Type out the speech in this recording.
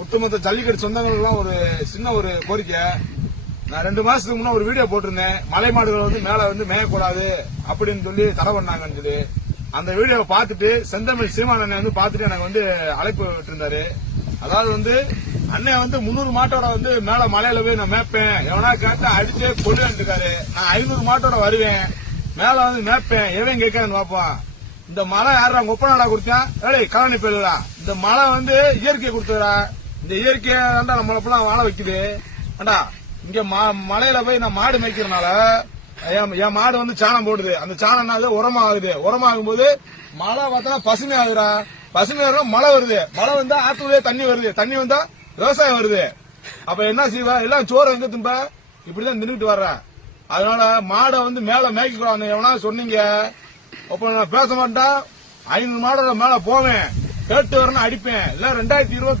ஒட்டுமொத்த ஜல்லிக்கட்டு சொந்தங்களுக்கெல்லாம் ஒரு சின்ன ஒரு கோரிக்கை. நான் 2 மாசத்துக்கு முன்ன ஒரு வீடியோ போட்டிருந்தேன். மலை மாடுகள் வந்து மேல வந்து மேயக்கூடாது அப்படின்னு சொல்லி தடை பண்ணாங்கன்னு சொல்லி. அந்த வீடியோவை பார்த்துட்டு செந்தமிழ் சீமான் அண்ணன் வந்து பார்த்துட்டு எனக்கு வந்து அழைப்பு விட்டுருந்தாரு. அதாவது வந்து அண்ணன் வந்து 300 மாட்டோட வந்து மேல மலையில போய் நான் மேப்பேன், எவனா கேட்டா அடிச்சே கொள்ளுன்னு இருக்காரு. நான் 500 மாட்டோட வருவேன், மேல வந்து மேப்பேன், எவன் கேட்கறேன்னு பாப்பான். இந்த மலை யாரா ஒப்பனாடா கொடுத்தேன், ஏழை கலாணி போயிடா. இந்த மலை வந்து இயற்கையை கொடுத்துடா. இந்த இயற்கையை தாண்டா நம்மளப்பெல்லாம் வாழ வைக்குது. ஏண்டா இங்க மலையில போய் நான் மாடு மேய்க்கிறதுனால என் மாடு வந்து சாணம் போடுது. அந்த சாணம் உரமாகுது. உரமாகும் போது மழை பார்த்தா பசுமை ஆகுதுடா. பசுமை வரும், மழை வருது. மழை வந்தா ஆத்துலயே தண்ணி வருது. தண்ணி வந்தா விவசாயம் வருது. அப்ப என்ன செய்வா, எல்லாம் சோறு எங்க திம்ப, இப்படிதான் தின்னுட்டு வர்றேன். அதனால மாடை வந்து மேல மேய்க்க எவனா சொன்னீங்க, அப்ப நான் பேச மாட்டேன். 500 மாடோட மேல போவேன், கேட்டு வரணும் அடிப்பேன். இல்ல 2020